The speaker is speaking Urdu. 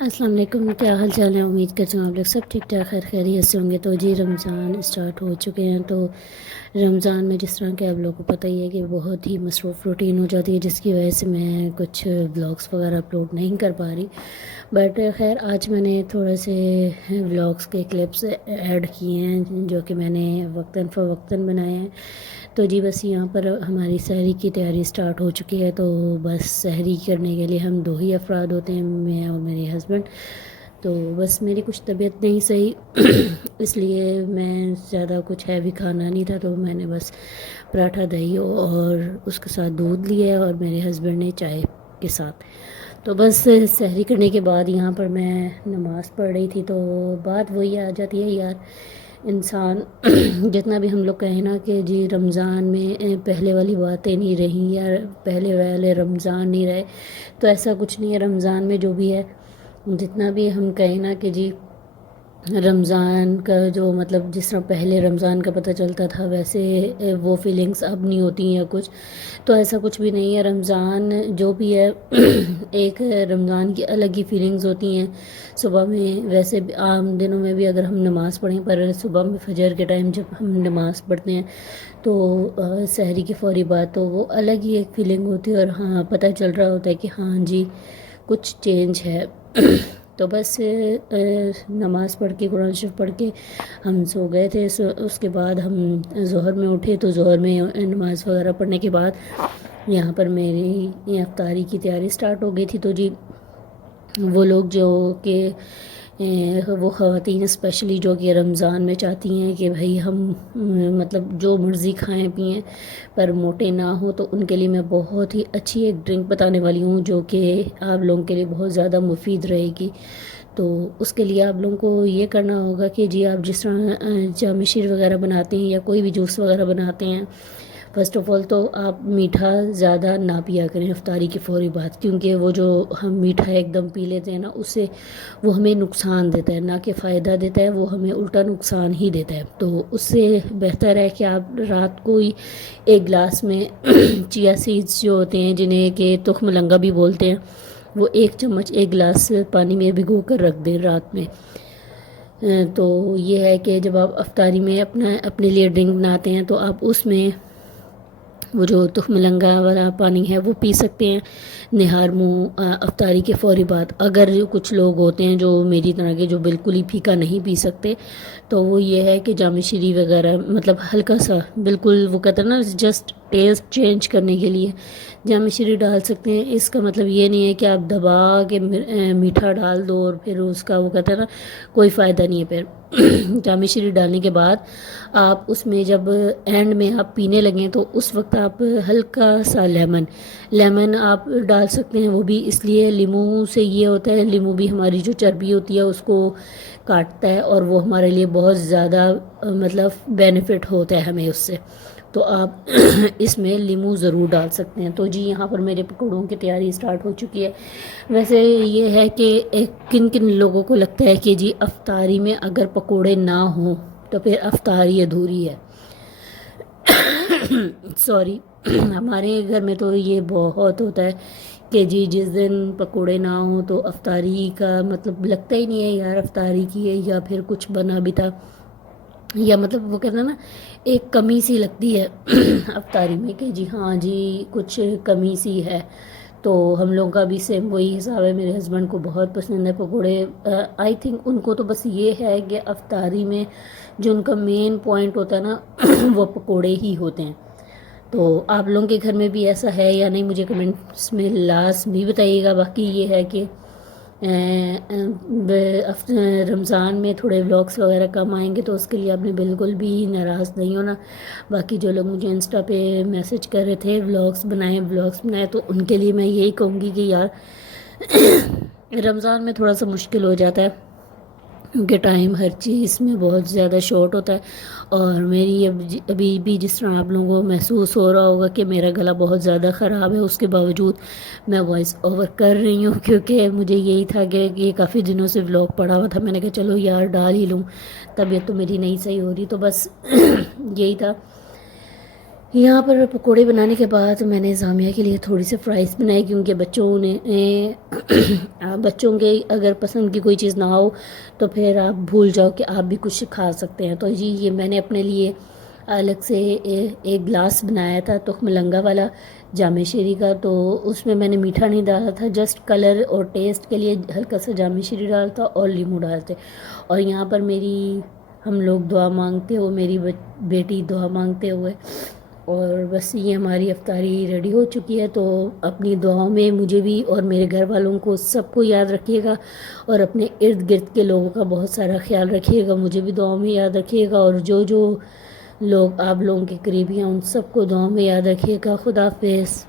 السلام علیکم، کیا حال چال ہے؟ امید کرتی ہوں آپ لوگ سب ٹھیک ٹھاک خیر خیریت سے ہوں گے۔ تو جی رمضان اسٹارٹ ہو چکے ہیں، تو رمضان میں جس طرح کہ آپ لوگوں کو پتہ ہی ہے کہ بہت ہی مصروف روٹین ہو جاتی ہے، جس کی وجہ سے میں کچھ بلاگس وغیرہ اپلوڈ نہیں کر پا رہی۔ بٹ خیر آج میں نے تھوڑے سے بلاگس کے کلپس ایڈ کیے ہیں جو کہ میں نے وقتاً فوقتاً بنائے ہیں۔ تو جی بس یہاں پر ہماری سحری کی تیاری سٹارٹ ہو چکی ہے، تو بس سحری کرنے کے لیے ہم 2 ہی افراد ہوتے ہیں، میں اور میرے ہسبینڈ۔ تو بس میری کچھ طبیعت نہیں صحیح اس لیے میں زیادہ کچھ ہیوی کھانا نہیں تھا، تو میں نے بس پراٹھا دہی اور اس کے ساتھ دودھ لیا، اور میرے ہسبینڈ نے چائے کے ساتھ۔ تو بس سحری کرنے کے بعد یہاں پر میں نماز پڑھ رہی تھی، تو بات وہی آ جاتی ہے یار، انسان جتنا بھی ہم لوگ کہیں نا کہ جی رمضان میں پہلے والی باتیں نہیں رہیں یا پہلے والے رمضان نہیں رہے، تو ایسا کچھ نہیں ہے۔ رمضان میں جو بھی ہے، جتنا بھی ہم کہیں نا کہ جی رمضان کا جو مطلب جس طرح پہلے رمضان کا پتہ چلتا تھا، ویسے وہ فیلنگس اب نہیں ہوتی ہیں یا کچھ، تو ایسا کچھ بھی نہیں ہے۔ رمضان جو بھی ہے ایک رمضان کی الگ ہی فیلنگز ہوتی ہیں۔ صبح میں ویسے بھی عام دنوں میں بھی اگر ہم نماز پڑھیں، پر صبح میں فجر کے ٹائم جب ہم نماز پڑھتے ہیں تو سحری کے فوری بعد تو وہ الگ ہی ایک فیلنگ ہوتی ہے، اور ہاں پتہ چل رہا ہوتا ہے کہ ہاں جی کچھ چینج ہے۔ تو بس نماز پڑھ کے قرآن شریف پڑھ کے ہم سو گئے تھے۔ اس کے بعد ہم ظہر میں اٹھے، تو ظہر میں نماز وغیرہ پڑھنے کے بعد یہاں پر میری افطاری کی تیاری سٹارٹ ہو گئی تھی۔ تو جی وہ لوگ جو کہ وہ خواتین اسپیشلی جو کہ رمضان میں چاہتی ہیں کہ بھائی ہم مطلب جو مرضی کھائیں پئیں پر موٹے نہ ہوں، تو ان کے لیے میں بہت ہی اچھی ایک ڈرنک بتانے والی ہوں جو کہ آپ لوگوں کے لیے بہت زیادہ مفید رہے گی۔ تو اس کے لیے آپ لوگوں کو یہ کرنا ہوگا کہ جی آپ جس طرح جام شیر وغیرہ بناتے ہیں یا کوئی بھی جوس وغیرہ بناتے ہیں، فرسٹ آف آل تو آپ میٹھا زیادہ نہ پیا کریں افطاری کی فوری بعد، کیونکہ وہ جو ہم میٹھا ایک دم پی لیتے ہیں نا، اس سے وہ ہمیں نقصان دیتا ہے، نہ کہ فائدہ دیتا ہے، وہ ہمیں الٹا نقصان ہی دیتا ہے۔ تو اس سے بہتر ہے کہ آپ رات کو ہی ایک گلاس میں چیا سیڈز جو ہوتے ہیں، جنہیں کہ تخم لنگا بھی بولتے ہیں، وہ 1 چمچ 1 گلاس پانی میں بھگو کر رکھ دیں رات میں۔ تو یہ ہے کہ جب آپ افطاری میں اپنے لیے ڈرنک بناتے ہیں تو آپ اس میں وہ جو تخم لنگا والا پانی ہے وہ پی سکتے ہیں نہار منہ افطاری کے فوری بعد۔ اگر جو کچھ لوگ ہوتے ہیں جو میری طرح کے جو بالکل ہی پھیکا نہیں پی سکتے، تو وہ یہ ہے کہ جام شیری وغیرہ مطلب ہلکا سا بالکل وہ کہتے ہیں نا جسٹ ٹیسٹ چینج کرنے کے لیے جام شیری ڈال سکتے ہیں۔ اس کا مطلب یہ نہیں ہے کہ آپ دبا کے میٹھا ڈال دو اور پھر اس کا وہ کہتے ہیں نا کوئی فائدہ نہیں ہے۔ پھر جام شیری ڈالنے کے بعد آپ اس میں جب اینڈ میں آپ پینے لگیں تو اس وقت آپ ہلکا سا لیمن آپ ڈال سکتے ہیں۔ وہ بھی اس لیے لیموں سے یہ ہوتا ہے، لیموں بھی ہماری جو چربی ہوتی ہے اس کو کاٹتا ہے، اور وہ ہمارے لیے بہت زیادہ مطلب بینیفٹ ہوتا ہے ہمیں اس سے۔ تو آپ اس میں لیموں ضرور ڈال سکتے ہیں۔ تو جی یہاں پر میرے پکوڑوں کی تیاری سٹارٹ ہو چکی ہے۔ ویسے یہ ہے کہ کن کن لوگوں کو لگتا ہے کہ جی افطاری میں اگر پکوڑے نہ ہوں تو پھر افطاری ادھوری ہے۔ سوری، ہمارے گھر میں تو یہ بہت ہوتا ہے کہ جی جس دن پکوڑے نہ ہوں تو افطاری کا مطلب لگتا ہی نہیں ہے یار افطاری کی ہے، یا پھر کچھ بنا بھی تھا، یا مطلب وہ کہتے ہیں نا ایک کمی سی لگتی ہے افطاری میں کہ جی ہاں جی کچھ کمی سی ہے۔ تو ہم لوگوں کا بھی سیم وہی حساب ہے۔ میرے ہسبینڈ کو بہت پسند ہے پکوڑے، آئی تھنک ان کو تو بس یہ ہے کہ افطاری میں جو ان کا مین پوائنٹ ہوتا ہے نا وہ پکوڑے ہی ہوتے ہیں۔ تو آپ لوگوں کے گھر میں بھی ایسا ہے یا نہیں مجھے کمنٹس میں لازمی بتائیے گا۔ باقی یہ ہے کہ رمضان میں تھوڑے ولاگس وغیرہ کم آئیں گے، تو اس کے لیے آپ نے بالکل بھی ناراض نہیں ہونا۔ باقی جو لوگ مجھے انسٹا پہ میسج کر رہے تھے ولاگس بنائیں، تو ان کے لیے میں یہی کہوں گی کہ یار رمضان میں تھوڑا سا مشکل ہو جاتا ہے، کیونکہ ٹائم ہر چیز میں بہت زیادہ شارٹ ہوتا ہے، اور میری ابھی بھی جس طرح آپ لوگوں کو محسوس ہو رہا ہوگا کہ میرا گلا بہت زیادہ خراب ہے، اس کے باوجود میں وائس اوور کر رہی ہوں، کیونکہ مجھے یہی تھا کہ یہ کافی دنوں سے ولاگ پڑا ہوا تھا، میں نے کہا چلو یار ڈال ہی لوں، طبیعت تو میری نہیں صحیح ہو رہی، تو بس یہی تھا یہاں پر پکوڑے بنانے کے بعد میں نے زامیہ کے لیے تھوڑی سی فرائز بنائی، کیونکہ بچوں کے اگر پسند کی کوئی چیز نہ ہو تو پھر آپ بھول جاؤ کہ آپ بھی کچھ کھا سکتے ہیں۔ تو جی یہ میں نے اپنے لیے الگ سے ایک گلاس بنایا تھا تخم لنگا والا جامع شیری کا، تو اس میں میں نے میٹھا نہیں ڈالا تھا، جسٹ کلر اور ٹیسٹ کے لیے ہلکا سا جامع شیری ڈالا تھا اور لیمو ڈالتے۔ اور یہاں پر ہم لوگ دعا مانگتے ہوئے، میری بیٹی دعا مانگتے ہوئے، اور بس یہ ہماری افطاری ریڈی ہو چکی ہے۔ تو اپنی دعاؤں میں مجھے بھی اور میرے گھر والوں کو سب کو یاد رکھیے گا، اور اپنے ارد گرد کے لوگوں کا بہت سارا خیال رکھیے گا، مجھے بھی دعاؤں میں یاد رکھیے گا، اور جو لوگ آپ لوگوں کے قریبی ہیں ان سب کو دعاؤں میں یاد رکھیے گا۔ خدا حافظ۔